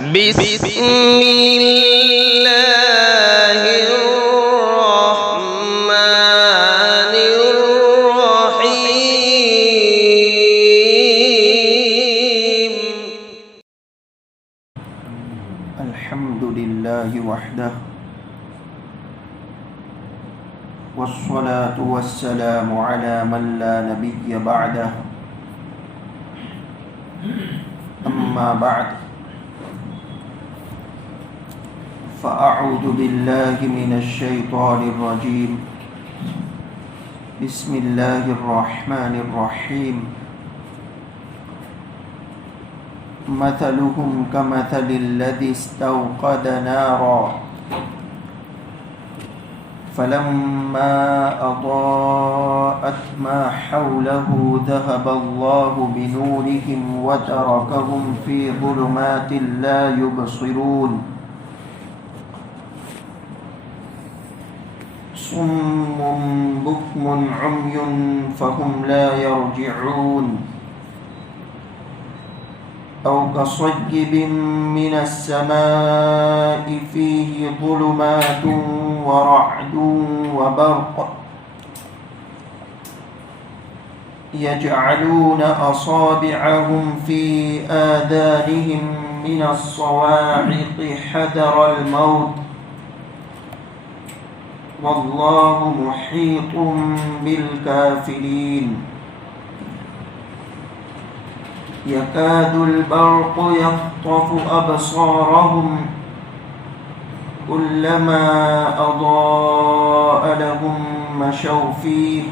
بسم الله الرحمن الرحيم. الحمد لله وحده والصلاة والسلام على من لا نبي بعده. أما بعد فأعوذ بالله من الشيطان الرجيم. بسم الله الرحمن الرحيم. مثلهم كمثل الذي استوقد نارا فلما أضاءت ما حوله ذهب الله بنورهم وتركهم في ظلمات لا يبصرون. صم بكم عمي فهم لا يرجعون. أو كصيب من السماء فيه ظلمات ورعد وبرق يجعلون أصابعهم في آذانهم من الصواعق حذر الموت والله محيط بالكافرين. يكاد البرق يخطف أبصارهم كلما أضاء لهم مشوا فيه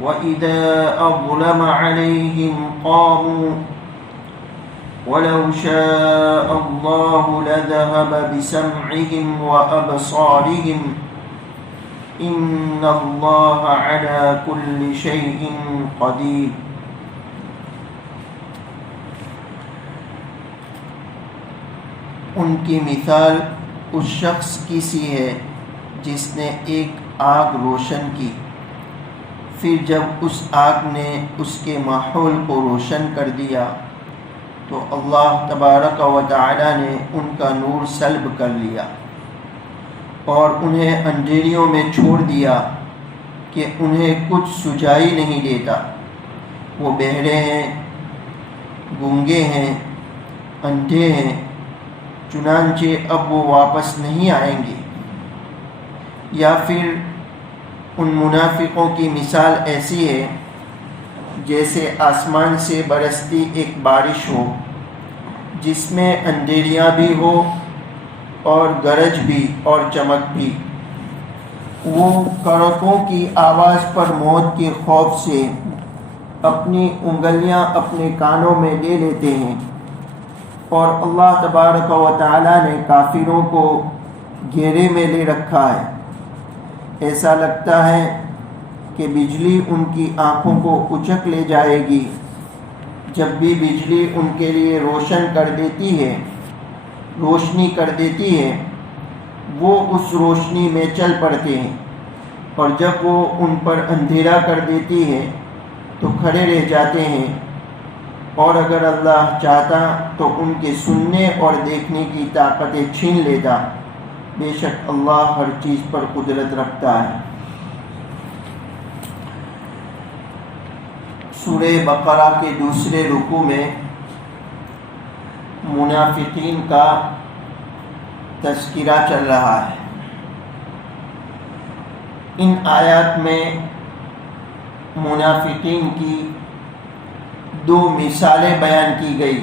وإذا أظلم عليهم قاموا ولو شاء الله لذهب بسمعهم وأبصارهم إن الله على كل شيء قدير. ان کی مثال اس شخص کی سی ہے جس نے ایک آگ روشن کی، پھر جب اس آگ نے اس کے ماحول کو روشن کر دیا تو اللہ تبارک و تعالی نے ان کا نور سلب کر لیا اور انہیں اندھیریوں میں چھوڑ دیا کہ انہیں کچھ سجائی نہیں دیتا. وہ بہرے ہیں، گونگے ہیں، اندھے ہیں، چنانچہ اب وہ واپس نہیں آئیں گے. یا پھر ان منافقوں کی مثال ایسی ہے جیسے آسمان سے برستی ایک بارش ہو جس میں اندھیریاں بھی ہو اور گرج بھی اور چمک بھی. وہ کڑکوں کی آواز پر موت کے خوف سے اپنی انگلیاں اپنے کانوں میں لے لیتے ہیں اور اللہ تبارک و تعالی نے کافروں کو گھیرے میں لے رکھا ہے. ایسا لگتا ہے کہ بجلی ان کی آنکھوں کو اچک لے جائے گی. جب بھی بجلی ان کے لیے روشنی کر دیتی ہے وہ اس روشنی میں چل پڑتے ہیں اور جب وہ ان پر اندھیرا کر دیتی ہے تو کھڑے رہ جاتے ہیں. اور اگر اللہ چاہتا تو ان کے سننے اور دیکھنے کی طاقتیں چھین لیتا. بے شک اللہ ہر چیز پر قدرت رکھتا ہے. سورہ بقرہ کے دوسرے رکوع میں منافقین کا تذکرہ چل رہا ہے. ان آیات میں منافقین کی دو مثالیں بیان کی گئی.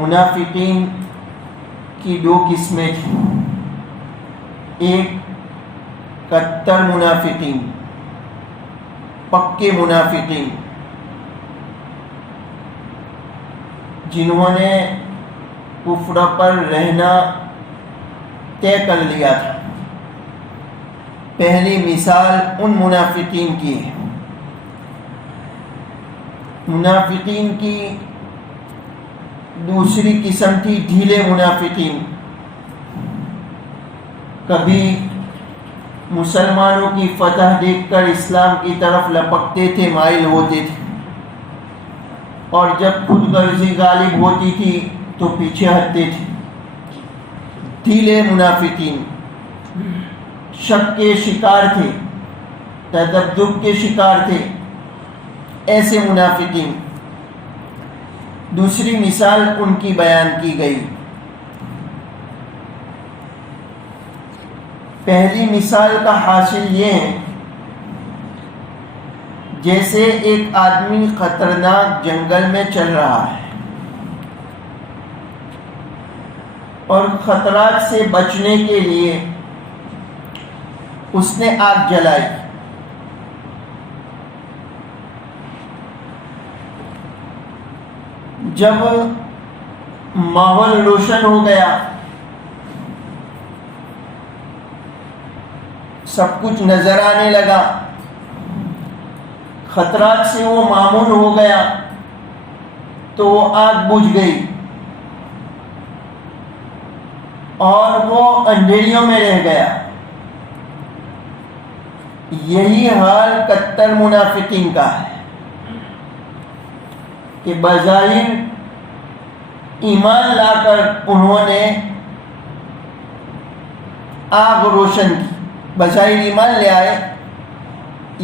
منافقین کی دو قسمیں تھیں. ایک کٹر منافقین، پکے منافقین جنہوں نے کفر پر رہنا طے کر لیا تھا. پہلی مثال ان منافقین کی ہے. منافقین کی دوسری قسم تھی ڈھیلے منافقین. کبھی مسلمانوں کی فتح دیکھ کر اسلام کی طرف لپکتے تھے، مائل ہوتے تھے، اور جب خود غرضی غالب ہوتی تھی تو پیچھے ہٹتے تھے. ڈھیلے منافقین، شک کے شکار تھے، تذبذب کے شکار تھے، ایسے منافقین. دوسری مثال ان کی بیان کی گئی. پہلی مثال کا حاصل یہ ہے جیسے ایک آدمی خطرناک جنگل میں چل رہا ہے اور خطرات سے بچنے کے لیے اس نے آگ جلائی. جب ماحول روشن ہو گیا، سب کچھ نظر آنے لگا، خطرات سے وہ مامون ہو گیا، تو وہ آگ بجھ گئی اور وہ اندھیریوں میں رہ گیا. یہی حال کتر منافقین کا ہے کہ بظاہر ایمان لا کر انہوں نے آگ روشن کی، بظاہر ایمان لے آئے،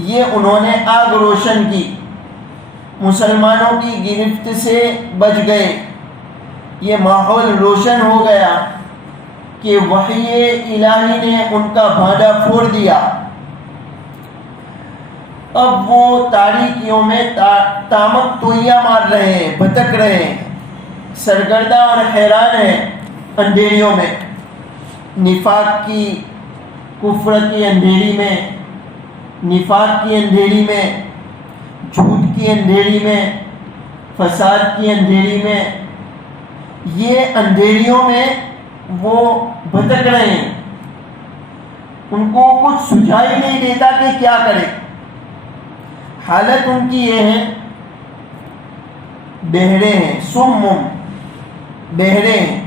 یہ انہوں نے آگ روشن کی، مسلمانوں کی گرفت سے بچ گئے. یہ ماحول روشن ہو گیا کہ وحی الہی نے ان کا بھانڈا پھوڑ دیا. اب وہ تاریکیوں میں تامک تویا مار رہے ہیں، بھٹک رہے ہیں، سرگردہ اور حیران ہیں اندھیریوں میں، نفاق کی، کفر کی اندھیری میں، نفاق کی اندھیری میں، جھوٹ کی اندھیری میں، فساد کی اندھیری میں. یہ اندھیریوں میں وہ بھٹک رہے ہیں، ان کو کچھ سجھائی نہیں دیتا کہ کیا کرے. حالت ان کی یہ ہے، بہرے ہیں، سمم، بہرے ہیں،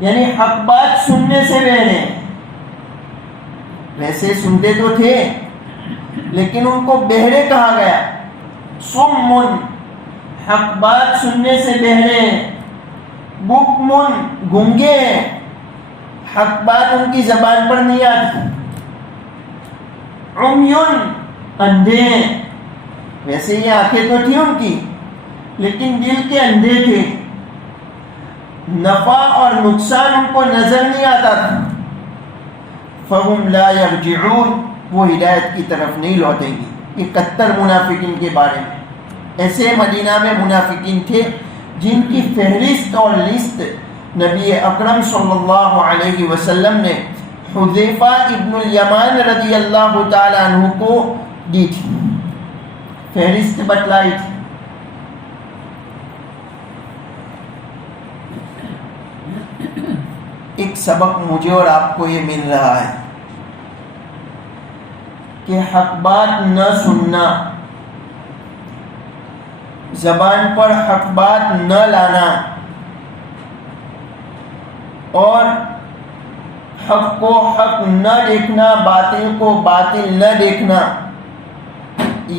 یعنی حق بات سننے سے بہرے ہیں. ویسے سنتے تو تھے لیکن ان کو بہرے کہا گیا. سمن، حق بات سننے سے بہرے ہیں. بکمن، گونگے ہیں، حق بات ان کی زبان پر نہیں آتی. عمیون، اندھے ہیں. ویسے یہ آنکھیں تو تھی ان کی لیکن دل کے اندھے تھے، نفع اور نقصان ان کو نظر نہیں آتا تھا. فَهُمْ لَا يَرْجِعُونَ، وہ ہدایت کی طرف نہیں لوٹیں گے. یہ کتر منافقین کے بارے میں. ایسے مدینہ میں منافقین تھے جن کی فہرست اور لسٹ نبی اکرم صلی اللہ علیہ وسلم نے حذیفہ ابن الیمان رضی اللہ تعالی عنہ کو دی تھی، فہرست بتلائی تھی. ایک سبق مجھے اور آپ کو یہ مل رہا ہے کہ حق بات نہ سننا، زبان پر حق بات نہ لانا اور حق کو حق نہ دیکھنا، باطل کو باطل نہ دیکھنا،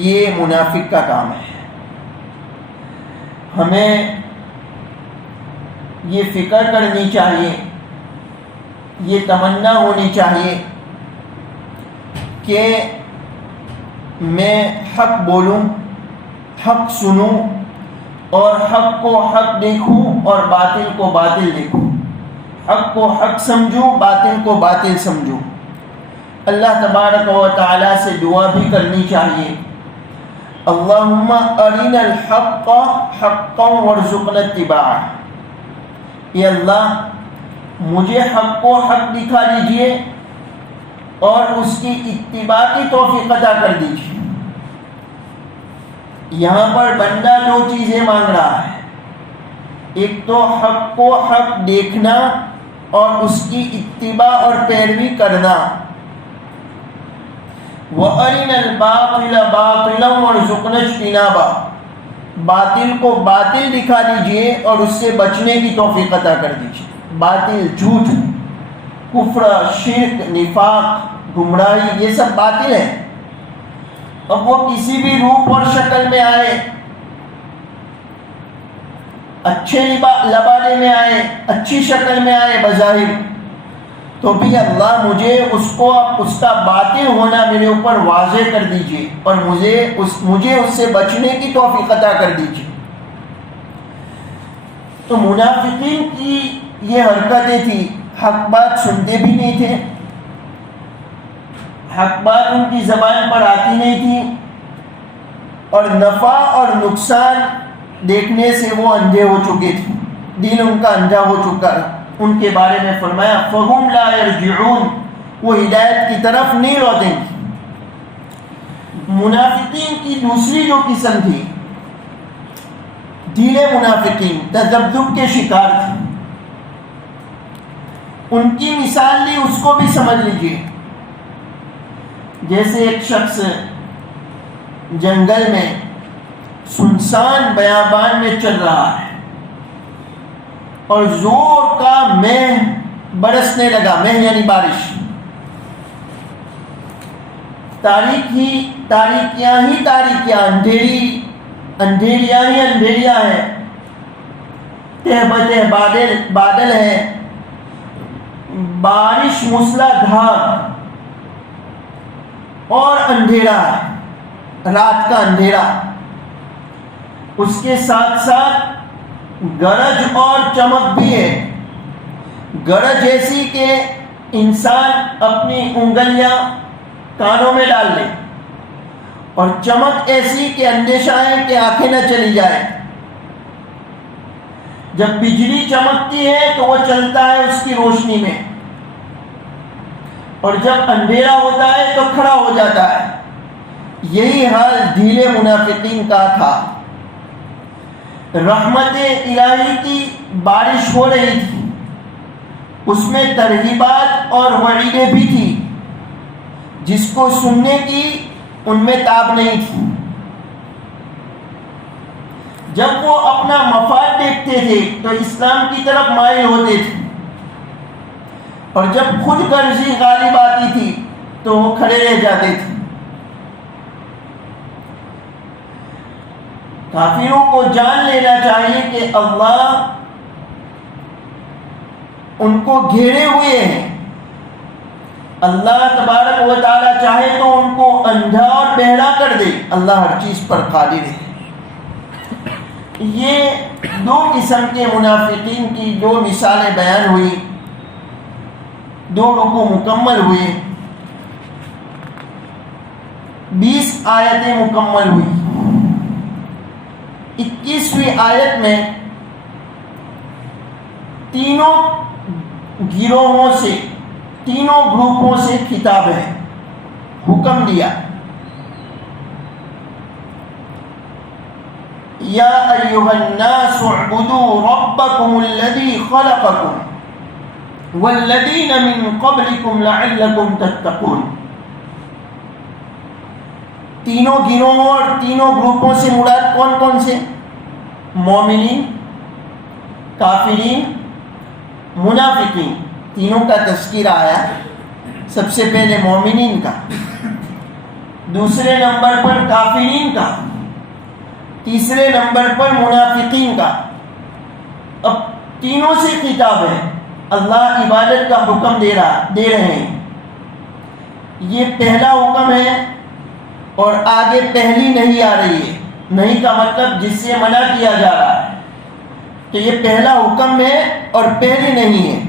یہ منافق کا کام ہے. ہمیں یہ فکر کرنی چاہیے، یہ تمنا ہونی چاہیے کہ میں حق بولوں، حق سنوں اور حق کو حق دیکھوں اور باطل کو باطل دیکھوں، حق کو حق سمجھوں، باطل کو باطل سمجھوں. اللہ تبارک و تعالی سے دعا بھی کرنی چاہیے، اللہم ارنا الحق حقا وارزقنا اتباعہ. اے اللہ مجھے حق کو حق دکھا دیجئے اور اس کی اتباع کی توفیق عطا کر دیجئے. یہاں پر بندہ دو چیزیں مانگ رہا ہے، ایک تو حق کو حق دیکھنا اور اس کی اتباع اور پیروی کرنا. وَأَرِنَا الْبَاطِلَ بَاطِلًا وَارْزُقْنَا اجْتِنَابَهُ، باطل کو باطل دکھا دیجئے اور اس سے بچنے کی توفیق عطا کر دیجئے. باطل، جھوٹ، کفر، شرک، نفاق، گمراہی، یہ سب باطل ہے. اب وہ کسی بھی روپ اور شکل میں آئے، اچھے لبادے میں آئے، اچھی شکل میں آئے بظاہر، تو بھی اللہ مجھے اس کا باطن ہونا میرے اوپر واضح کر دیجیے اور مجھے اس سے بچنے کی توفیق عطا کر دیجیے۔ تو منافقین کی یہ حرکتیں تھی، حق بات سنتے بھی نہیں تھے، حق بات ان کی زبان پر آتی نہیں تھی، اور نفع اور نقصان دیکھنے سے وہ اندھے ہو چکے تھے، دل ان کا اندھا ہو چکا ہے۔ ان کے بارے میں فرمایا فَهُمْ لَا يَرْجِعُونَ، وہ ہدایت کی طرف نہیں لوٹیں گے۔ منافقین کی دوسری جو قسم تھی، ڈھیلے منافقین، تذبذب کے شکار تھے، ان کی مثال لی، اس کو بھی سمجھ لیجیے۔ جیسے ایک شخص جنگل میں سنسان بیابان میں چل رہا ہے اور زور کا مہ برسنے لگا، مہ یعنی بارش، تاریکیاں ہی تاریکیاں، اندھیریاں ہی اندھیریاں ہیں، تہ بتہ بادل ہے، بارش موسلا دھار اور اندھیرا ہے، رات کا اندھیرا، اس کے ساتھ ساتھ گرج اور چمک بھی ہے۔ گرج ایسی کہ انسان اپنی انگلیاں کانوں میں ڈال لے، اور چمک ایسی کہ اندیشہ ہے کہ آنکھیں نہ چلی جائے۔ جب بجلی چمکتی ہے تو وہ چلتا ہے اس کی روشنی میں، اور جب اندھیرا ہوتا ہے تو کھڑا ہو جاتا ہے۔ یہی حال ڈھیلے منافقین کا تھا۔ رحمت الہی کی بارش ہو رہی تھی، اس میں ترغیبات اور وعیدیں بھی تھی، جس کو سننے کی ان میں تاب نہیں تھی۔ جب وہ اپنا مفاد دیکھتے تھے تو اسلام کی طرف مائل ہوتے تھے، اور جب خود غرضی غالب آتی تھی تو وہ کھڑے رہ جاتے تھے۔ کافروں کو جان لینا چاہیے کہ اللہ ان کو گھیرے ہوئے ہیں۔ اللہ تبارک و تعالی چاہے تو ان کو اندھا اور بہرا کر دے، اللہ ہر چیز پر قادر ہے۔ یہ دو قسم کے منافقین کی دو مثالیں بیان ہوئی، دو رکوع مکمل ہوئے، 20 آیتیں مکمل ہوئی۔ 21ویں آیت میں تینوں گروہوں سے، تینوں گروپوں سے خطاب ہے، حکم دیا، یا ایھا الناس اعبدوا ربکم الذی خلقکم والذین من قبلکم لعلکم تتقون۔ تینوں گروہوں اور تینوں گروپوں سے مراد کون کون سے؟ مومنین، کافرین، منافقین، تینوں کا تذکرہ آیا۔ سب سے پہلے مومنین کا، دوسرے نمبر پر کافرین کا، تیسرے نمبر پر منافقین کا۔ اب تینوں سے خطاب ہے، اللہ عبادت کا حکم دے رہے ہیں۔ یہ پہلا حکم ہے، اور آگے پہلی نہیں آ رہی ہے۔ نہیں کا مطلب جس سے منع کیا جا رہا ہے، تو یہ پہلا حکم ہے اور پہلی نہیں ہے۔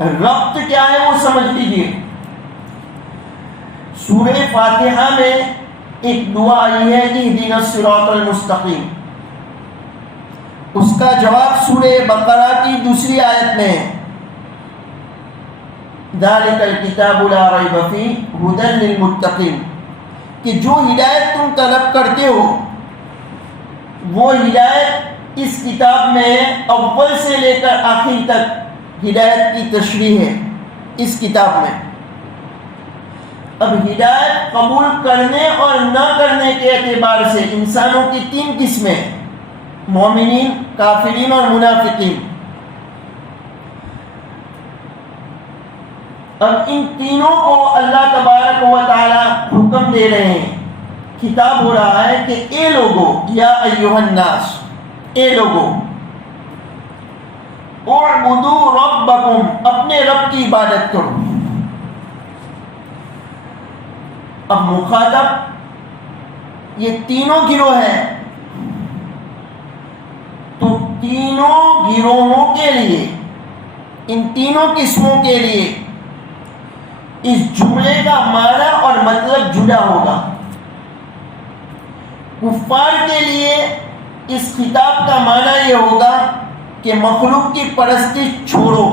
ربط کیا ہے وہ سمجھ لیجیے۔ سورہ فاتحہ میں ایک دعا آئی ہے اہدنا الصراط المستقیم، اس کا جواب سورہ بقرہ کی دوسری آیت میں ہے، ذالک الکتاب لا ریب فیہ ھدی للمتقین، کہ جو ہدایت تم طلب کرتے ہو وہ ہدایت اس کتاب میں اول سے لے کر آخر تک ہدایت کی تشریح ہے اس کتاب میں۔ اب ہدایت قبول کرنے اور نہ کرنے کے اعتبار سے انسانوں کی تین قسمیں، مومنین، کافرین اور منافقین۔ اب ان تینوں کو اللہ تبارک و تعالی حکم دے رہے ہیں، خطاب ہو رہا ہے کہ اے لوگو، یا ایھا الناس، اے لوگوں اعبدوا ربکم، اپنے رب کی عبادت کرو۔ اب مخاطب یہ تینوں گروہ ہیں، تو تینوں گروہوں کے لیے، ان تینوں قسموں کے لیے اس جملے کا معنی اور مطلب جدا ہوگا۔ کفار کے لیے اس خطاب کا معنی یہ ہوگا کہ مخلوق کی پرستش چھوڑو،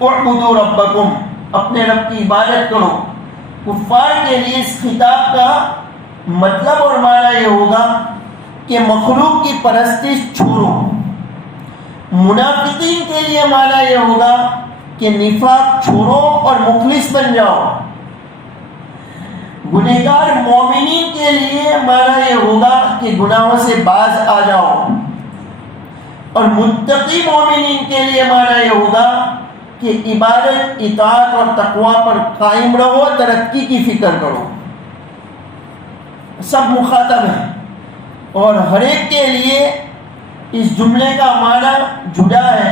اعبدوا ربکم، اپنے رب کی عبادت کرو۔ کفار کے لیے اس خطاب کا مطلب اور معنی یہ ہوگا کہ مخلوق کی پرستش چھوڑو۔ منافقین کے لیے معنی یہ ہوگا کہ نفاق چھوڑو اور مخلص بن جاؤ۔ گنہگار مومنین کے لیے معنی یہ ہوگا کہ گناہوں سے باز آ جاؤ، اور متقی مومنین کے لیے معنی یہ ہوگا کہ عبادت، اطاعت اور تقوی پر قائم رہو، ترقی کی فکر کرو۔ سب مخاطب ہیں اور ہر ایک کے لیے اس جملے کا معنی جدا ہے۔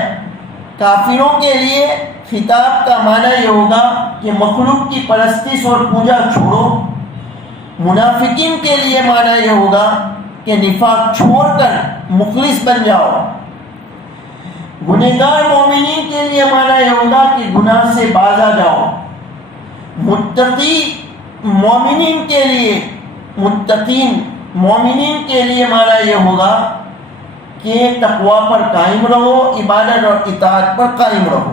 کافروں کے لیے خطاب کا معنی یہ ہوگا کہ مخلوق کی پرستش اور پوجا چھوڑو۔ منافقین کے لیے معنی یہ ہوگا کہ نفاق چھوڑ کر مخلص بن جاؤ۔ گنہگار مومنین کے لیے معنی یہ ہوگا کہ گناہ سے باز آ جاؤ۔ متقین مومنین کے لیے معنی یہ ہوگا کہ تقوی پر قائم رہو، عبادت اور اطاعت پر قائم رہو۔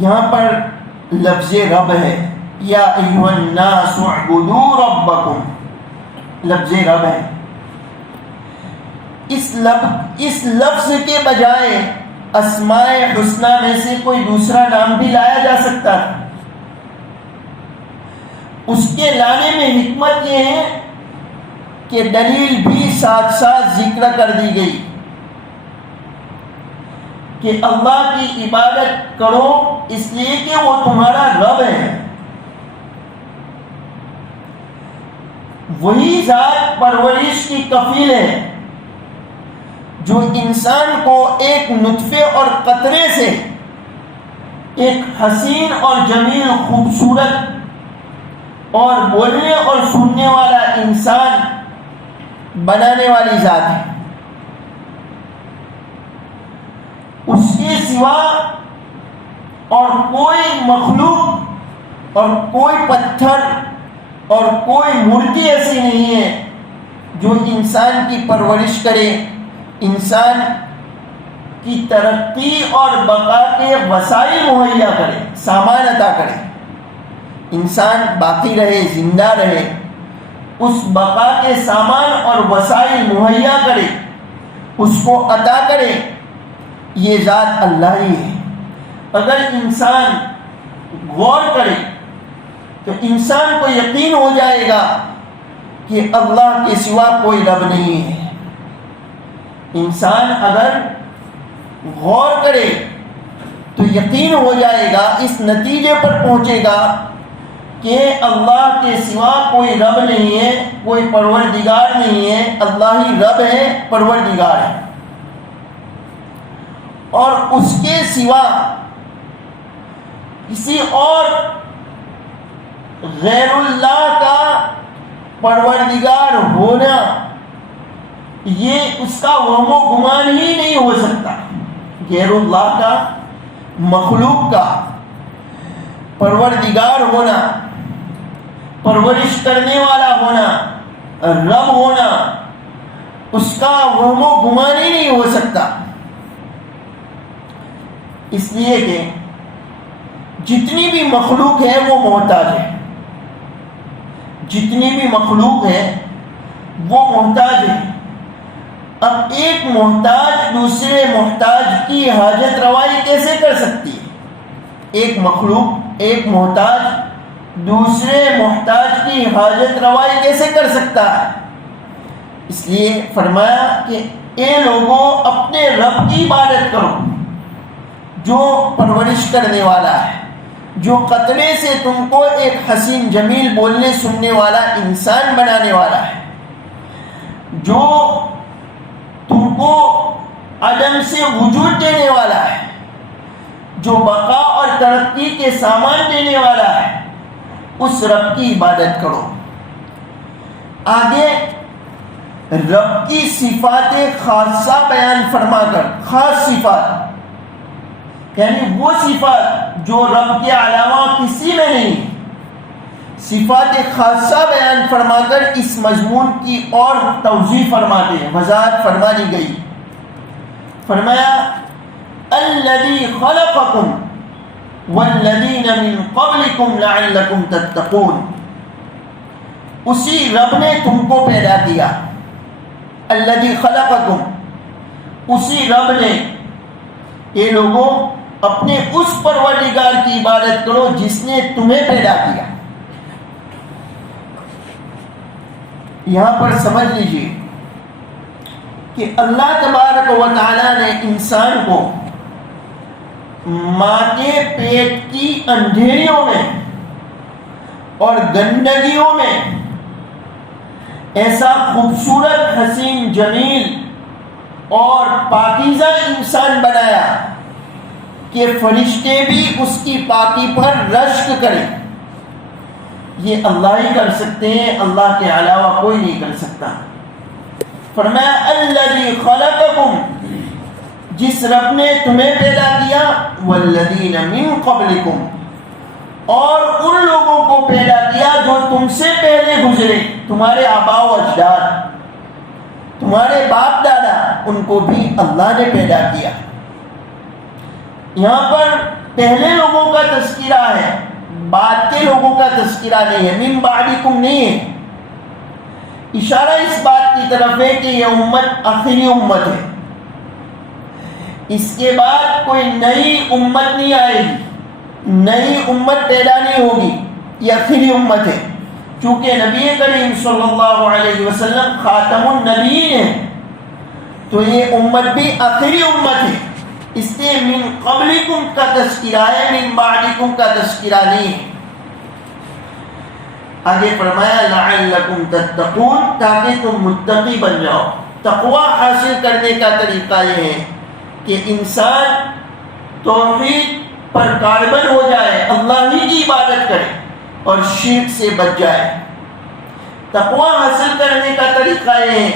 یہاں پر لفظ رب ہے، یا ایھا الناس اعبدوا ربکم، لفظ رب ہے۔ اس لفظ کے بجائے اسماء حسنی میں سے کوئی دوسرا نام بھی لایا جا سکتا ہے۔ اس کے لانے میں حکمت یہ ہے کہ دلیل بھی ساتھ ساتھ ذکر کر دی گئی کہ اللہ کی عبادت کرو اس لیے کہ وہ تمہارا رب ہے۔ وہی ذات پرورش کی کفیل ہے جو انسان کو ایک نطفے اور قطرے سے ایک حسین اور جمیل، خوبصورت اور بولنے اور سننے والا انسان بنانے والی ذات ہے۔ اس کے سوا اور کوئی مخلوق اور کوئی پتھر اور کوئی مورتی ایسی نہیں ہے جو انسان کی پرورش کرے، انسان کی ترقی اور بقا کے وسائل مہیا کرے، سامان عطا کرے، انسان باقی رہے، زندہ رہے، اس بقا کے سامان اور وسائل مہیا کرے، اس کو عطا کرے، یہ ذات اللہ ہی ہے۔ اگر انسان غور کرے تو انسان کو یقین ہو جائے گا کہ اللہ کے سوا کوئی رب نہیں ہے۔ انسان اگر غور کرے تو یقین ہو جائے گا، اس نتیجے پر پہنچے گا کہ اللہ کے سوا کوئی رب نہیں ہے، کوئی پروردگار نہیں ہے، اللہ ہی رب ہے، پروردگار ہے، اور اس کے سوا کسی اور غیر اللہ کا پروردگار ہونا یہ اس کا وہم و گمان ہی نہیں ہو سکتا۔ غیر اللہ کا، مخلوق کا پروردگار ہونا، پرورش کرنے والا ہونا، رب ہونا، اس کا وہم و گمان ہی نہیں ہو سکتا۔ اس لیے کہ جتنی بھی مخلوق ہے وہ محتاج ہے، جتنی بھی مخلوق ہے وہ محتاج ہے۔ اب ایک محتاج دوسرے محتاج کی حاجت روائی کیسے کر سکتی ہے؟ ایک مخلوق، ایک محتاج دوسرے محتاج کی حاجت روائی کیسے کر سکتا ہے؟ اس لیے فرمایا کہ اے لوگوں اپنے رب کی عبادت کرو جو پرورش کرنے والا ہے، جو قطرے سے تم کو ایک حسین جمیل بولنے سننے والا انسان بنانے والا ہے، جو تم کو عدم سے وجود دینے والا ہے، جو بقا اور ترقی کے سامان دینے والا ہے، اس رب کی عبادت کرو۔ آگے رب کی صفات خاصہ بیان فرما کر، خاص صفات یعنی وہ صفات جو رب کے علاوہ کسی میں نہیں، صفات خاصہ بیان فرما کر اس مضمون کی اور توضیح فرماتے ہیں، وضاحت فرما دی گئی۔ فرمایا الذی خلقکم والذین من قبلکم لعلکم تتقون، اسی رب نے تم کو پیدا کیا، الذی خلقکم، اسی رب نے، یہ لوگوں اپنے اس پروردگار کی عبادت کرو جس نے تمہیں پیدا کیا۔ یہاں پر سمجھ لیجیے کہ اللہ تبارک و تعالی نے انسان کو ماں کے پیٹ کی اندھیریوں میں اور گندگیوں میں ایسا خوبصورت، حسین، جمیل اور پاکیزہ انسان بنایا کہ فرشتے بھی اس کی پاکی پر رشک کریں۔ یہ اللہ ہی کر سکتے ہیں، اللہ کے علاوہ کوئی نہیں کر سکتا۔ فرمایا الذی خلقکم، جس رب نے تمہیں پیدا کیا، والذین من قبلکم، اور ان لوگوں کو پیدا کیا جو تم سے پہلے گزرے، تمہارے آباء و اجداد، تمہارے باپ دادا، ان کو بھی اللہ نے پیدا کیا۔ یہاں پر پہلے لوگوں کا تذکرہ ہے، بعد کے لوگوں کا تذکرہ نہیں ہے، من بعدکم نہیں ہے۔ اشارہ اس بات کی طرف ہے کہ یہ امت آخری امت ہے، اس کے بعد کوئی نئی امت نہیں آئے گی، نئی امت پیدا نہیں ہوگی، یہ آخری امت ہے۔ چونکہ نبی کریم صلی اللہ علیہ وسلم خاتم النبیین ہیں، تو یہ امت بھی آخری امت ہے، اس لیے من قبلکم کا تذکرہ ہے، من بعدکم کا تذکرہ نہیں ہے۔ آگے فرمایا لعلکم تتقون، تاکہ تم متقی بن جاؤ۔ تقوی حاصل کرنے کا طریقہ یہ ہے کہ انسان توحید پر کاربن ہو جائے، اللہ ہی کی عبادت کرے اور شرک سے بچ جائے۔ تقوی حاصل کرنے کا طریقہ یہ ہے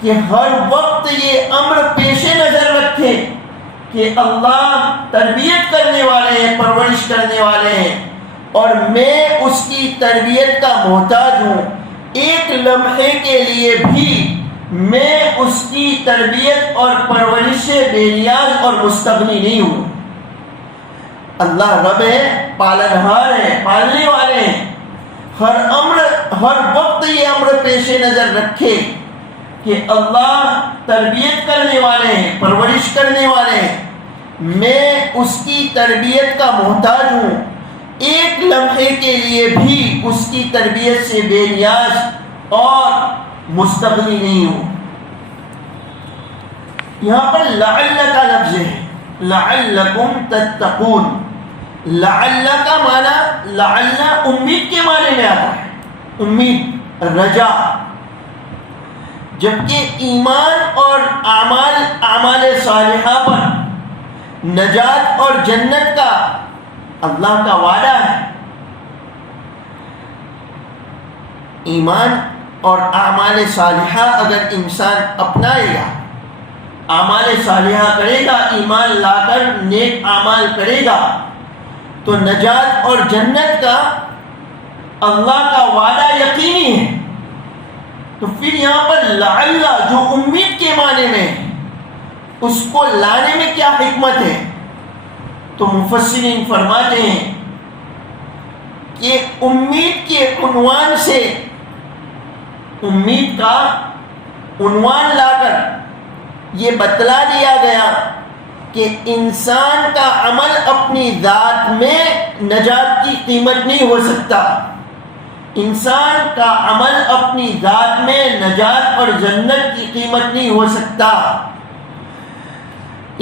کہ ہر وقت یہ امر پیش نظر رکھے کہ اللہ تربیت کرنے والے ہیں، پرورش کرنے والے ہیں، اور میں اس کی تربیت کا محتاج ہوں، ایک لمحے کے لیے بھی میں اس کی تربیت اور پرورش سے بے نیاز اور مستغنی نہیں ہوں۔ اللہ رب ہے، پالنہار ہے، پالنے والے ہیں، ہر وقت یہ امر پیش نظر رکھے کہ اللہ تربیت کرنے والے ہیں، پرورش کرنے والے ہیں، میں اس کی تربیت کا محتاج ہوں، ایک لمحے کے لیے بھی اس کی تربیت سے بے نیاز اور مستغنی نہیں ہوں۔ یہاں پر لعل کا لفظ ہے، لعلکم تتقون۔ لعل کا معنی، لعل امید کے معنی میں آتا ہے، امید، رجا، جبکہ ایمان اور اعمال صالحہ پر نجات اور جنت کا اللہ کا وعدہ ہے۔ ایمان اور اعمال صالحہ اگر انسان اپنائے گا، اعمال صالحہ کرے گا، ایمان لا کر نیک اعمال کرے گا، تو نجات اور جنت کا اللہ کا وعدہ یقینی ہے۔ تو پھر یہاں پر لعل جو امید کے معنی میں اس کو لانے میں کیا حکمت ہے؟ تو مفسرین فرماتے ہیں کہ امید کے عنوان سے، امید کا عنوان لا کر یہ بتلا دیا گیا کہ انسان کا عمل اپنی ذات میں نجات کی قیمت نہیں ہو سکتا، انسان کا عمل اپنی ذات میں نجات اور جنت کی قیمت نہیں ہو سکتا۔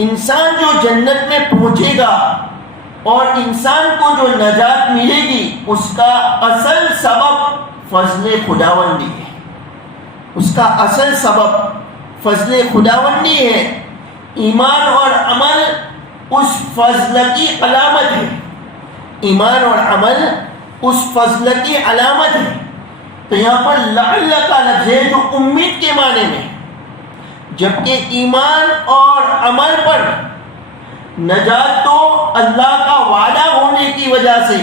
انسان جو جنت میں پہنچے گا اور انسان کو جو نجات ملے گی اس کا اصل سبب فضل خداوندی ہے. اس کا اصل سبب فضل خداوندی ہے. ایمان اور عمل اس فضل کی علامت ہے. ایمان اور عمل اس فضل کی علامت ہے. تو یہاں پر لعل کا لفظ ہے جو امید کے معنی میں، جبکہ ایمان اور عمل پر نجات تو اللہ کا وعدہ ہونے کی وجہ سے،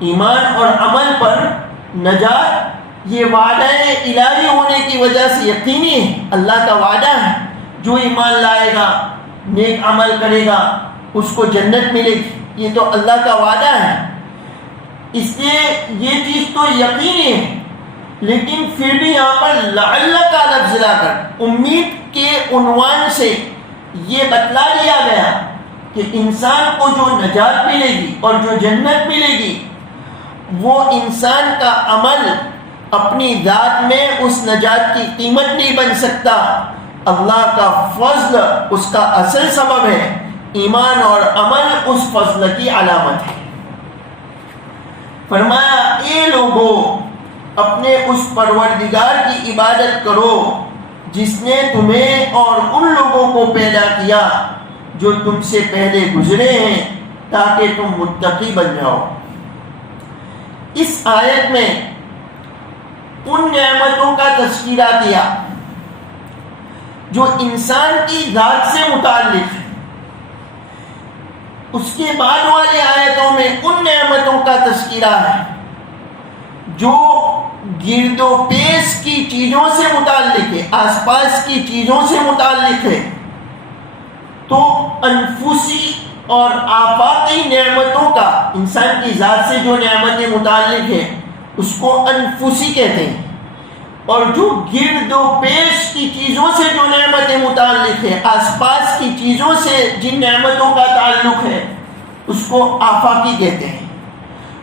ایمان اور عمل پر نجات یہ وعدہ الہی ہونے کی وجہ سے یقینی ہے. اللہ کا وعدہ ہے جو ایمان لائے گا، نیک عمل کرے گا، اس کو جنت ملے گی. یہ تو اللہ کا وعدہ ہے، اس لیے یہ چیز تو یقینی ہے. لیکن پھر بھی یہاں پر لعل کا لفظ لا کر امید کے عنوان سے یہ بتلا دیا گیا کہ انسان کو جو نجات ملے گی اور جو جنت ملے گی وہ انسان کا عمل اپنی ذات میں اس نجات کی قیمت نہیں بن سکتا. اللہ کا فضل اس کا اصل سبب ہے. ایمان اور عمل اس فضل کی علامت ہے. فرمایا اے لوگو اپنے اس پروردگار کی عبادت کرو جس نے تمہیں اور ان لوگوں کو پیدا کیا جو تم سے پہلے گزرے ہیں تاکہ تم متقی بن جاؤ. اس آیت میں ان نعمتوں کا تذکرہ کیا جو انسان کی ذات سے متعلق ہے. اس کے بعد والی آیتوں میں ان نعمتوں کا تذکرہ ہے جو گرد و پیش کی چیزوں سے متعلق ہے، آس پاس کی چیزوں سے متعلق ہے. تو انفسی اور آفاقی نعمتوں کا، انسان کی ذات سے جو نعمتیں متعلق ہیں اس کو انفسی کہتے ہیں، اور جو گرد و پیش کی چیزوں سے جو نعمتیں متعلق ہے، آس پاس کی چیزوں سے جن نعمتوں کا تعلق ہے اس کو آفاقی کہتے ہیں.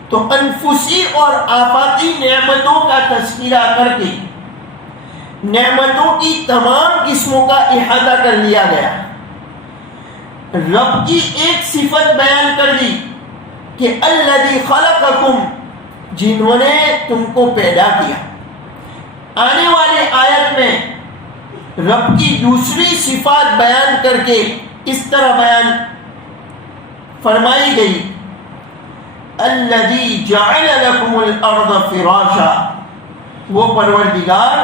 تو انفسی اور آفاقی نعمتوں کا تذکرہ کر کے نعمتوں کی تمام قسموں کا احاطہ کر لیا گیا. رب کی ایک صفت بیان کر دی کہ الذی خلقکم، جنہوں نے تم کو پیدا کیا. آنے والے آیت میں رب کی دوسری صفات بیان کر کے اس طرح بیان فرمائی گئی الذی جعل لکم الارض فراشا، وہ پروردگار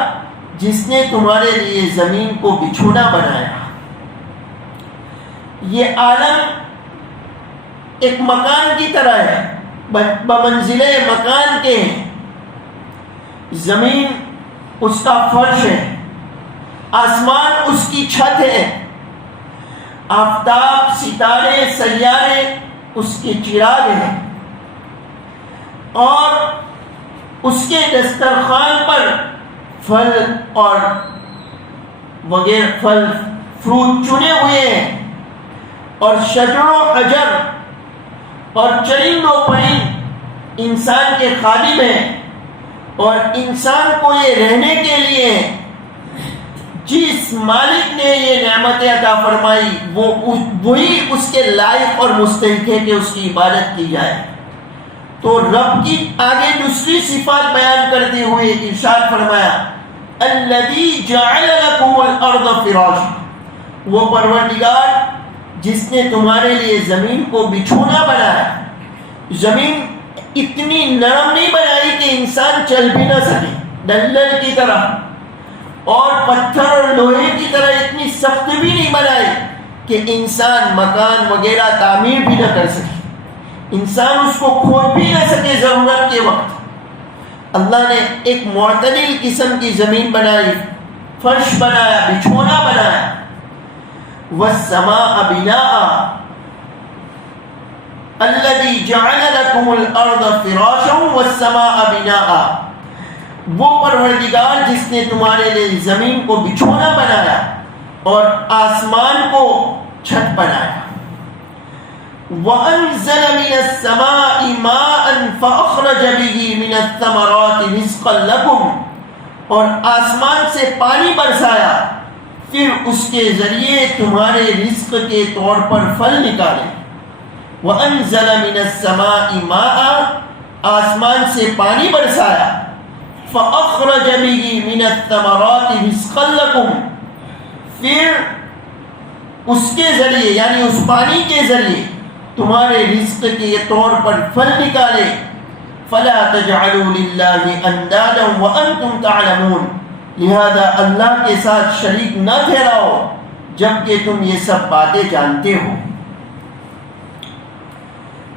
جس نے تمہارے لیے زمین کو بچھونا بنایا. یہ عالم ایک مکان کی طرح ہے، بمنزلے مکان کے ہیں. زمین اس کا فرش ہے، آسمان اس کی چھت ہے، آفتاب، ستارے، سیارے اس کے چراغ ہیں، اور اس کے دسترخوان پر پھل اور وغیرہ پھل فروٹ چنے ہوئے ہیں، اور شجر و حجر اور چرند و پرند انسان کے خادم ہیں. اور انسان کو یہ رہنے کے لیے جس مالک نے یہ نعمتیں عطا فرمائی وہی اس کے لائق اور مستحق ہے کہ اس کی عبادت کی جائے. تو رب کی آگے دوسری صفات بیان کرتے ہوئے ارشاد فرمایا الذی جعل لکم الارض فراشا، وہ پروردگار جس نے تمہارے لیے زمین کو بچھونا بنایا. زمین اتنی نرم نہیں بنائی کہ انسان چل بھی نہ سکے، دلدل کی طرح، اور پتھر اور لوہے کی طرح اتنی سخت بھی نہیں بنائی کہ انسان مکان وغیرہ تعمیر بھی نہ کر سکے، انسان اس کو کھود بھی نہ سکے ضرورت کے وقت. اللہ نے ایک معتدل قسم کی زمین بنائی، فرش بنایا، بچھونا بنایا. والسماء بناء الذی جعل لکم الارض فراشا والسماء بناء، وہ پروردگار جس نے تمہارے لیے زمین کو بچھونا بنایا اور آسمان کو چھت بنایا. وَأَنزَلَ مِنَ السَّمَاءِ مَاءً فَأَخْرَجَ بِهِ مِنَ الثَّمَرَاتِ رِزْقًا لَكُمْ، اور آسمان سے پانی برسایا پھر اس کے ذریعے تمہارے رزق کے طور پر پھل نکالے. وَأَنزَلَ مِنَ السَّمَاءِ مَاءً آسمان سے پانی برسایا فَأَخْرَجَ بِهِ مِنَ الثَّمَرَاتِ رِزْقًا لَكُمْ پھر اس کے ذریعے یعنی اس پانی کے ذریعے تمہارے رزق کے طور پر پھل نکالے فَلَا تَجْعَلُوا لِلَّهِ أَنْدَادًا وَأَنْتُمْ تَعْلَمُونَ لہذا اللہ کے ساتھ شریک نہ ٹھہراؤ جبکہ تم یہ سب باتیں جانتے ہو۔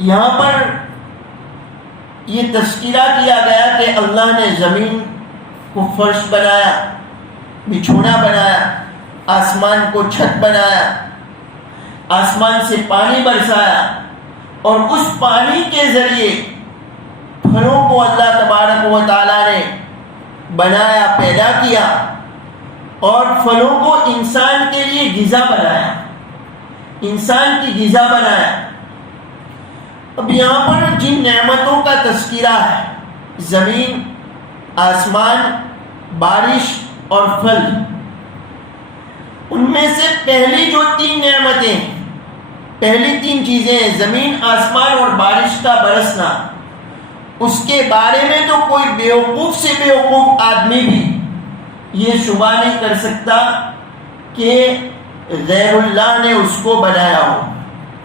یہاں پر یہ تذکرہ کیا گیا کہ اللہ نے زمین کو فرش بنایا، بچھونا بنایا، آسمان کو چھت بنایا، آسمان سے پانی برسایا اور اس پانی کے ذریعے پھلوں کو اللہ تبارک و تعالیٰ نے بنایا، پیدا کیا اور پھلوں کو انسان کے لیے غذا بنایا، انسان کی غذا بنایا۔ اب یہاں پر جن نعمتوں کا تذکرہ ہے، زمین، آسمان، بارش اور پھل، ان میں سے پہلی جو 3 نعمتیں، پہلی 3 چیزیں ہیں، زمین، آسمان اور بارش کا برسنا، اس کے بارے میں تو کوئی بیوقوف سے بیوقوف آدمی بھی یہ شبہ نہیں کر سکتا کہ غیر اللہ نے اس کو بنایا ہو،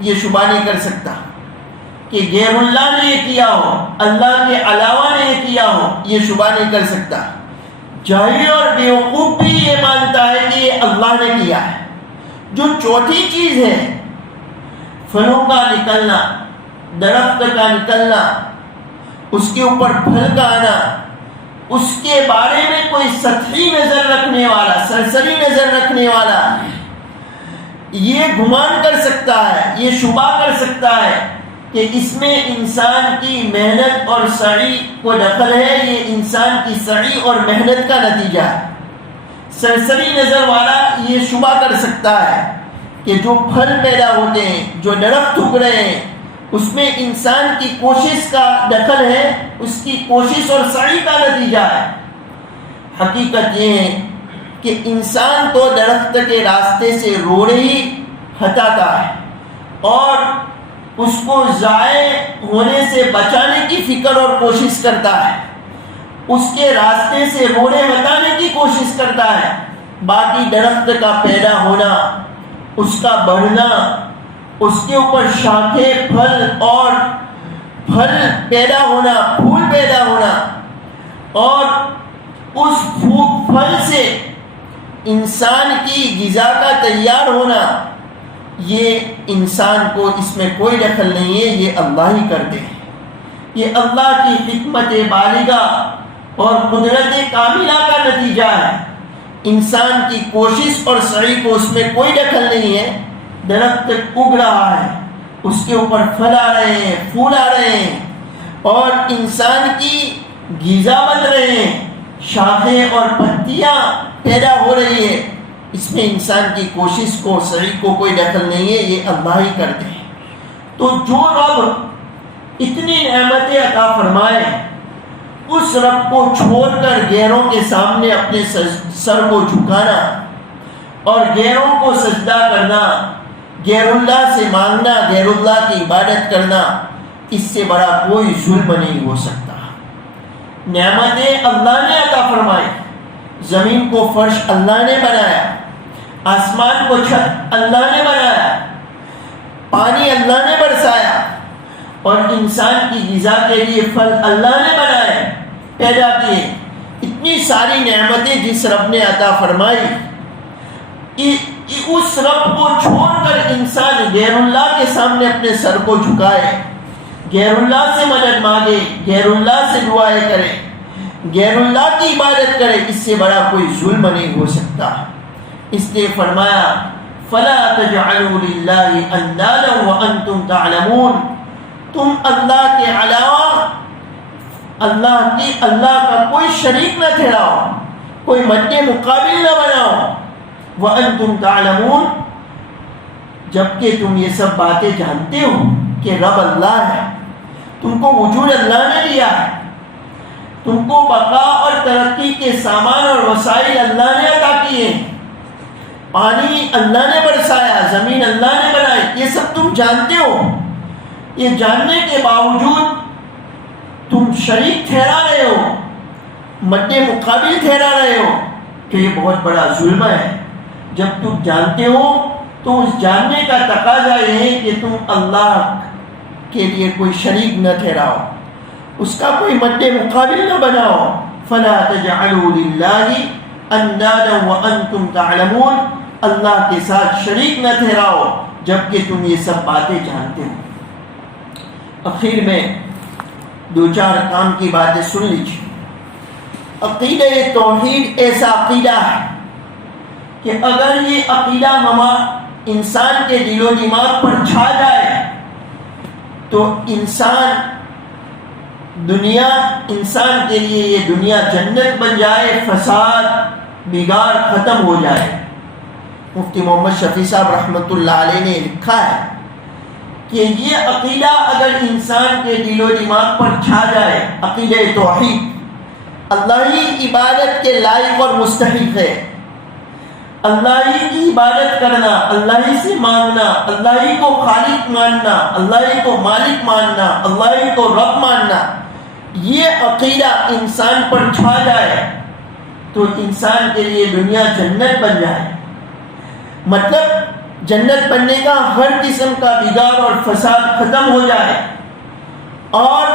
یہ شبہ نہیں کر سکتا کہ غیر اللہ نے یہ کیا ہو، اللہ کے علاوہ نے یہ کیا ہو، یہ شبہ نہیں کر سکتا۔ جاہل اور بیوقوف بھی یہ مانتا ہے کہ یہ اللہ نے کیا ہے۔ جو چوتھی چیز ہے، پھلوں کا نکلنا، درخت کا نکلنا، اس کے اوپر پھل کا آنا، اس کے بارے میں کوئی سطحی نظر رکھنے والا، سرسری نظر رکھنے والا یہ گمان کر سکتا ہے، یہ شبہ کر سکتا ہے کہ اس میں انسان کی محنت اور سعی کو دخل ہے، یہ انسان کی سعی اور محنت کا نتیجہ ہے۔ سرسری نظر والا یہ شبہ کر سکتا ہے کہ جو پھل پیدا ہوتے ہیں، جو درخت اگ رہے ہیں، اس میں انسان کی کوشش کا دخل ہے، اس کی کوشش اور سعی کا نتیجہ ہے۔ حقیقت یہ ہے کہ انسان تو درخت کے راستے سے روڑے ہی ہٹاتا ہے اور اس کو ضائع ہونے سے بچانے کی فکر اور کوشش کرتا ہے، اس کے راستے سے روڑے ہٹانے کی کوشش کرتا ہے۔ باقی درخت کا پیدا ہونا، اس کا بڑھنا، اس کے اوپر شاخیں، پھل اور پھل پیدا ہونا، پھول پیدا ہونا اور اس پھل سے انسان کی غذا کا تیار ہونا، یہ انسان کو اس میں کوئی دخل نہیں ہے، یہ اللہ ہی کرتے ہیں۔ یہ اللہ کی حکمت بالغہ اور قدرت کاملہ کا نتیجہ ہے۔ انسان کی کوشش اور سعی کو اس میں کوئی دخل نہیں ہے۔ درخت اگ رہا ہے، اس کے اوپر پھل آ رہے ہیں، پھول آ رہے ہیں اور انسان کی غذا بن رہے ہیں، شاخیں اور پتیاں پیدا ہو رہی ہے، اس میں انسان کی کوشش کو، سعی کو کوئی دخل نہیں ہے، یہ اللہ ہی کرتے ہیں۔ تو جو رب اتنی نعمتیں عطا فرمائے، اس رب کو چھوڑ کر غیروں کے سامنے اپنے سر کو جھکانا اور غیروں کو سجدہ کرنا، غیر اللہ سے مانگنا، غیر اللہ کی عبادت کرنا، اس سے بڑا کوئی ظلم نہیں ہو سکتا۔ نعمتیں اللہ نے عطا فرمائی، زمین کو فرش اللہ نے بنایا، آسمان کو چھت اللہ نے بنایا، پانی اللہ نے برسایا اور انسان کی غذا کے لیے پھل اللہ نے بنائے، پیدا کیے۔ اتنی ساری نعمتیں جس رب نے عطا فرمائی، اس رب کو چھوڑ کر انسان غیر اللہ کے سامنے اپنے سر کو جھکائے، غیر اللہ سے مدد مانگے، غیر اللہ سے دعائیں کرے، غیر اللہ کی عبادت کرے، اس سے بڑا کوئی ظلم نہیں ہو سکتا۔ اس نے فرمایا فَلَا تَجْعَلُوا لِلَّهِ أَنْدَادًا وَأَنْتُمْ تَعْلَمُونَ تم اللہ کے علاوہ اللہ کا کوئی شریک نہ ٹھہراؤ، کوئی مد مقابل نہ بناؤ، وَأَنْتُمْ تَعْلَمُونَ جبکہ تم یہ سب باتیں جانتے ہو کہ رب اللہ ہے، تم کو وجود اللہ نے دیا ہے، تم کو بقا اور ترقی کے سامان اور وسائل اللہ نے عطا کیے، پانی اللہ نے برسایا، زمین اللہ نے بنائی، یہ سب تم جانتے ہو، یہ جاننے کے باوجود تم شریک ٹھہرا رہے ہو، مد مقابل ٹھہرا رہے ہو، کہ یہ بہت بڑا ظلم ہے۔ جب تم جانتے ہو تو اس جاننے کا تقاضا یہ ہے کہ تم اللہ کے لیے کوئی شریک نہ ٹھہراؤ، اس کا کوئی مد مقابل نہ بناؤ۔ فلا تجعلوا للہ اندادا وانتم تعلمون، اللہ کے ساتھ شریک نہ ٹھہراؤ جبکہ تم یہ سب باتیں جانتے ہو۔ اخیر میں دو چار کام کی باتیں سن لیجیے۔ عقیدہ توحید ایسا عقیدہ ہے کہ اگر یہ عقیدہ انسان کے دل و دماغ پر چھا جائے تو انسان کے لیے یہ دنیا جنت بن جائے، فساد بگاڑ ختم ہو جائے۔ مفتی محمد شفیع صاحب رحمۃ اللہ علیہ نے لکھا ہے کہ یہ عقیدہ اگر انسان کے دل و دماغ پر چھا جائے، عقیدہ توحید، اللہ ہی عبادت کے لائق اور مستحق ہے، اللہ ہی کی عبادت کرنا، اللہ ہی سے مانگنا، اللہ ہی کو خالق ماننا، اللہ ہی کو مالک ماننا، اللہ ہی کو رب ماننا، یہ عقیدہ انسان پر چھا جائے تو انسان کے لیے دنیا جنت بن جائے۔ مطلب جنت بننے کا ہر قسم کا بگاڑ اور فساد ختم ہو جائے، اور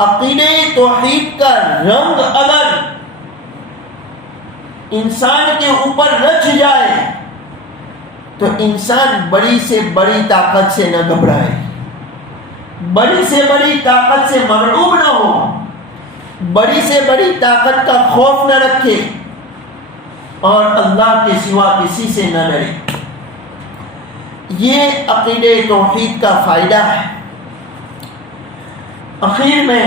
عقیدہ توحید کا رنگ اگر انسان کے اوپر رچ جائے تو انسان بڑی سے بڑی طاقت سے نہ گھبرائے، بڑی سے بڑی طاقت سے مرعوب نہ ہو، بڑی سے بڑی طاقت کا خوف نہ رکھے، اور اللہ کے سوا کسی سے نہ ڈرے۔ یہ عقیدہ توحید کا فائدہ ہے۔ اخیر میں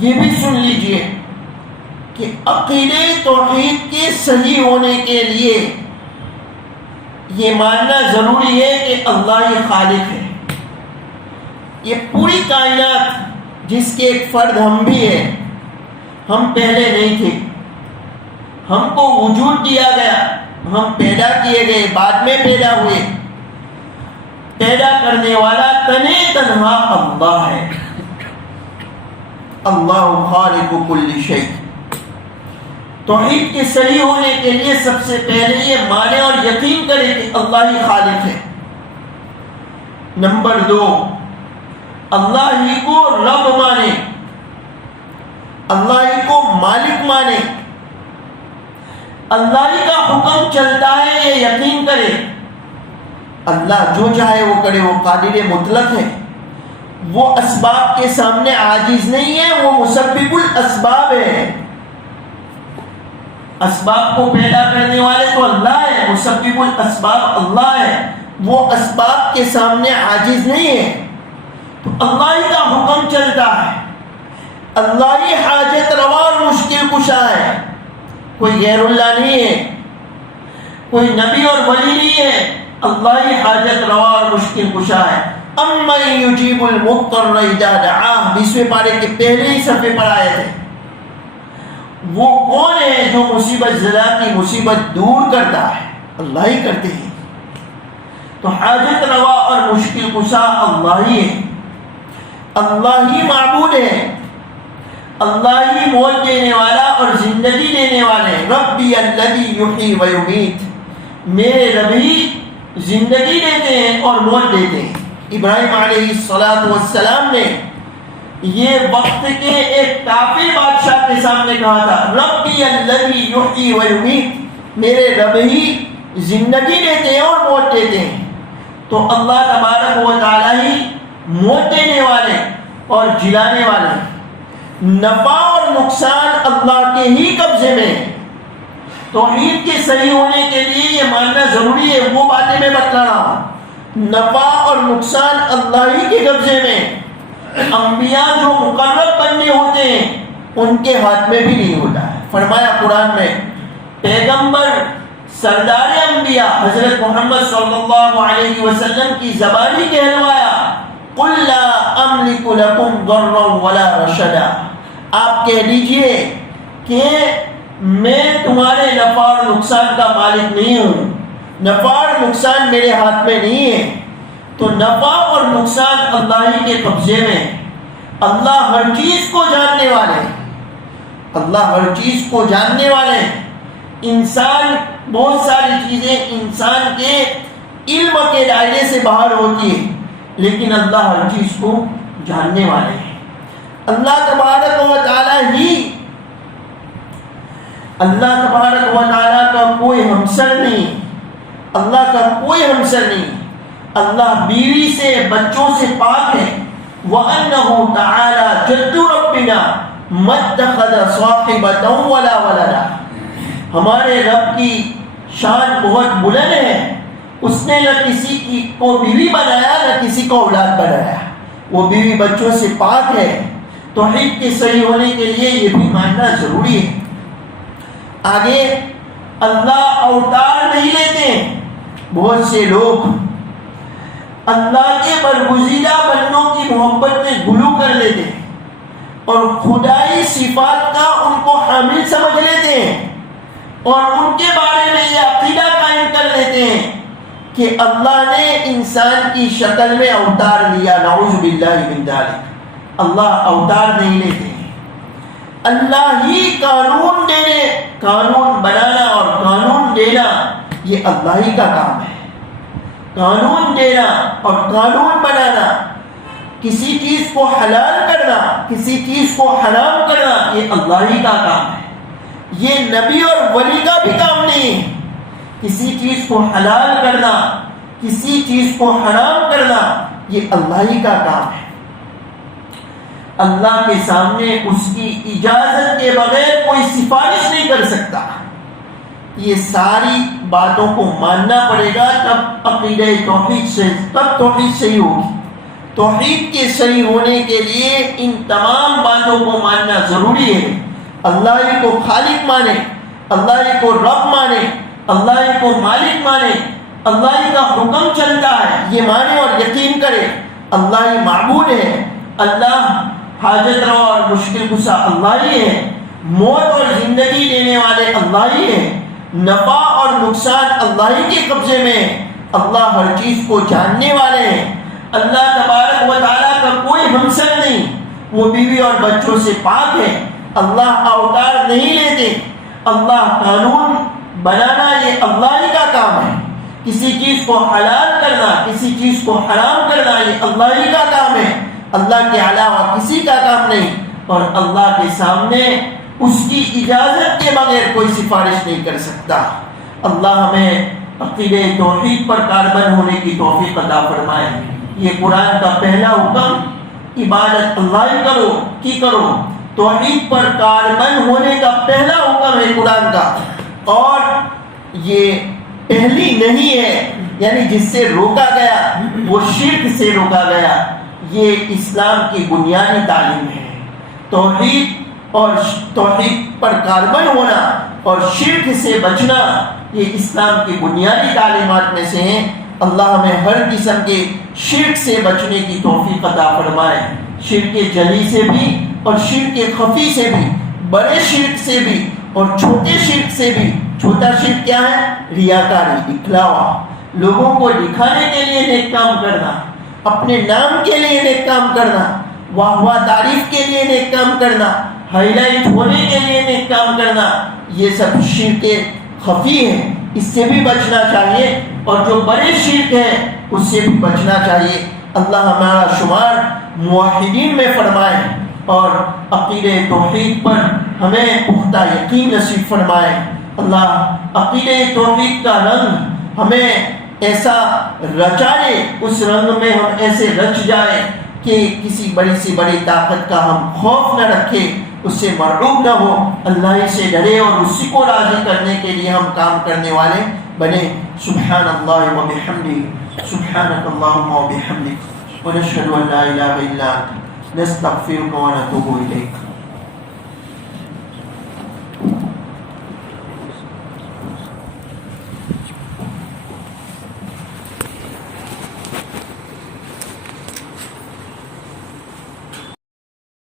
یہ بھی سن لیجئے کہ عقیدہ توحید کے صحیح ہونے کے لیے یہ ماننا ضروری ہے کہ اللہ ہی خالق ہے۔ یہ پوری کائنات جس کے ایک فرد ہم بھی ہیں، ہم پہلے نہیں تھے، ہم کو وجود دیا گیا، ہم پیدا کیے گئے، بعد میں پیدا ہوئے، پیدا کرنے والا تنے تنہا اللہ ہے۔ اللہ خالق کل شیء۔ توحید کے صحیح ہونے کے لیے سب سے پہلے یہ مانے اور یقین کرے کہ اللہ ہی خالق ہے۔ نمبر 2، اللہ ہی کو رب مانے، اللہ ہی کو مالک مانے، اللہ ہی کا حکم چلتا ہے یہ یقین کرے، اللہ جو چاہے وہ کرے، وہ قادر مطلق ہے، وہ اسباب کے سامنے عاجز نہیں ہے، وہ مسبب الاسباب ہے۔ اسباب کو پیدا کرنے والے تو اللہ ہے، مسبب الاسباب اللہ ہے، وہ اسباب کے سامنے عاجز نہیں ہے۔ تو اللہ ہی کا حکم چلتا ہے، اللہ ہی حاجت روا اور مشکل کشا ہے، کوئی غیر اللہ نہیں ہے، کوئی نبی اور ولی نہیں ہے، اللہ ہی حاجت روا اور مشکل کشا ہے۔ امن یجیب المضطر اذا دعاہ، 20ویں پارے کے پہلے ہی صفحے پر آئے تھے۔ وہ کون ہے جو مصیبت زدہ کی مصیبت دور کرتا ہے؟ اللہ ہی کرتے ہیں۔ تو حاجت روا اور مشکل کشا اللہ ہی ہے، اللہ ہی معبود ہے، اللہ ہی موت دینے والا اور زندگی دینے والے۔ ربی الذی یحیی و یمیت، میرے رب ہی زندگی دیتے ہیں اور موت دیتے ہیں۔ ابراہیم علیہ السلام نے یہ وقت کے ایک کافر بادشاہ کے سامنے کہا تھا، ربی الذی یحیی و یمیت، میرے رب ہی زندگی دیتے ہیں اور موت دیتے ہیں۔ تو اللہ تبارک و تعالی ہی موت دینے والے اور جلانے والے، نفع اور نقصان اللہ کے ہی قبضے میں۔ توحید کے صحیح ہونے کے لیے یہ ماننا ضروری ہے، وہ باتیں میں بتلا رہا ہوں، نفع اور نقصان اللہ ہی کے قبضے میں۔ انبیاء جو مقرب بندے ہوتے ہیں ان کے ہاتھ میں بھی نہیں ہوتا ہے۔ فرمایا قرآن میں، پیغمبر سردار انبیاء حضرت محمد صلی اللہ علیہ وسلم کی زبانی کہلوایا، قل لا املک لکم ضرا ولا رشدا، آپ کہہ دیجئے کہ میں تمہارے نفع اور نقصان کا مالک نہیں ہوں، نفع اور نقصان میرے ہاتھ میں نہیں ہے. تو نفع اور نقصان اللہ ہی کے قبضے میں. اللہ ہر چیز کو جاننے والے ہیں. اللہ ہر چیز کو جاننے والے ہیں. انسان بہت ساری چیزیں انسان کے علم کے دائرے سے باہر ہوتی ہے، لیکن اللہ ہر چیز کو جاننے والے ہیں. اللہ تبارک و تعالیٰ کا کوئی ہمسر نہیں. اللہ کا کوئی ہمسر نہیں. اللہ بیوی سے بچوں سے پاک ہے. وَأَنَّهُ تَعَالَى جَدُّ رَبِّنَا مَا اتَّخَذَ صَاحِبَةً وَلَا وَلَدًا. ہمارے رب کی شان بہت بلند ہے. اس نے نہ کسی کو بیوی بنایا نہ کسی کو اولاد بنایا. وہ بیوی بچوں سے پاک ہے. توحید کے صحیح ہونے کے لیے یہ بھی ماننا ضروری ہے. آگے اللہ اوتار نہیں لیتے. بہت سے لوگ اللہ کے برگزیدہ بندوں کی محبت میں غلو کر لیتے ہیں اور خدائی صفات کا ان کو حامل سمجھ لیتے ہیں اور ان کے بارے میں یہ عقیدہ قائم کر لیتے ہیں کہ اللہ نے انسان کی شکل میں اوتار لیا. نعوذ باللہ من ذالک. اللہ اوتار نہیں لیتے. اللہ ہی قانون بنانا اور قانون دینا یہ اللہ ہی کا کام ہے. قانون دینا اور قانون بنانا، کسی چیز کو حلال کرنا کسی چیز کو حرام کرنا یہ اللہ ہی کا کام ہے. یہ نبی اور ولی کا بھی کام نہیں ہے. کسی چیز کو حلال کرنا کسی چیز کو حرام کرنا یہ اللہ ہی کا کام ہے. اللہ کے سامنے اس کی اجازت کے بغیر کوئی سفارش نہیں کر سکتا. یہ ساری باتوں کو ماننا پڑے گا تب عقیدہ توحید سے تب توحید صحیح ہوگی. توحید کے صحیح ہونے کے لیے ان تمام باتوں کو ماننا ضروری ہے. اللہ ہی کو خالق مانے، اللہ ہی کو رب مانے، اللہ ہی کو مالک مانے، اللہ ہی کا حکم چلتا ہے یہ مانے اور یقین کرے. اللہ ہی معبود ہے. اللہ حاجت روا اور مشکل کشا اللہ ہی ہے. موت اور زندگی دینے والے اللہ ہی ہے. نفع اور نقصان اللہ ہی کے قبضے میں. اللہ ہر چیز کو جاننے والے ہیں. اللہ تبارک و تعالیٰ کا کوئی ہمسر نہیں. وہ بیوی اور بچوں سے پاک ہے. اللہ اوتار نہیں لیتے. اللہ قانون بنانا یہ اللہ ہی کا کام ہے. کسی چیز کو حلال کرنا کسی چیز کو حرام کرنا یہ اللہ ہی کا کام ہے. اللہ کے علاوہ کسی کا کام نہیں. اور اللہ کے سامنے اس کی اجازت کے بغیر کوئی سفارش نہیں کر سکتا. اللہ ہمیں عقیدہ توحید پر کاربند ہونے کی توفیق عطا فرمائے. یہ قرآن کا پہلا حکم عبادت اللہ کی کرو. توحید پر کاربند ہونے کا پہلا حکم ہے قرآن کا. اور یہ پہلی نہیں ہے، یعنی جس سے روکا گیا وہ شرک سے روکا گیا. یہ اسلام کی بنیادی تعلیم ہے. توحید اور توحید پر کاربند ہونا اور شرک سے بچنا یہ اسلام کی بنیادی تعلیمات میں سے ہیں. اللہ ہمیں ہر قسم کے شرک سے بچنے کی توفیق عطا فرمائے. شرک جلی سے بھی اور شرک خفی سے بھی، بڑے شرک سے بھی اور چھوٹے شرک سے بھی. چھوٹا شرک کیا ہے؟ ریاکاری، دکھلاوا، لوگوں کو دکھانے کے لیے نیک کام کرنا، اپنے نام کے لیے نیک کام کرنا، واہ واہ تعریف کے لیے نیک کام کرنا، ہائی لائٹ ہونے کے لیے نیک کام کرنا. یہ سب شرک خفی ہے. اس سے بھی بچنا چاہیے اور جو بڑے شرک ہیں اس سے بھی بچنا چاہیے. اللہ ہمارا شمار موحدین میں فرمائے اور عقیدہ توحید پر ہمیں پختہ یقین نصیب فرمائے. اللہ عقیدہ توحید کا رنگ ہمیں ایسا رچا دے، اس رنگ میں ہم ایسے رچ جائیں کہ کسی بڑی سے بڑی طاقت کا ہم خوف نہ رکھے، اس سے مرعوب نہ ہو، اللہ ہی سے ڈرے اور اسی کو راضی کرنے کے لیے ہم کام کرنے والے بنے. سبحان اللہ و بحمدہ، سبحانک اللہم و بحمدک، ونشہد ان لا الہ الا انت، نستغفرک و نتوب الیک.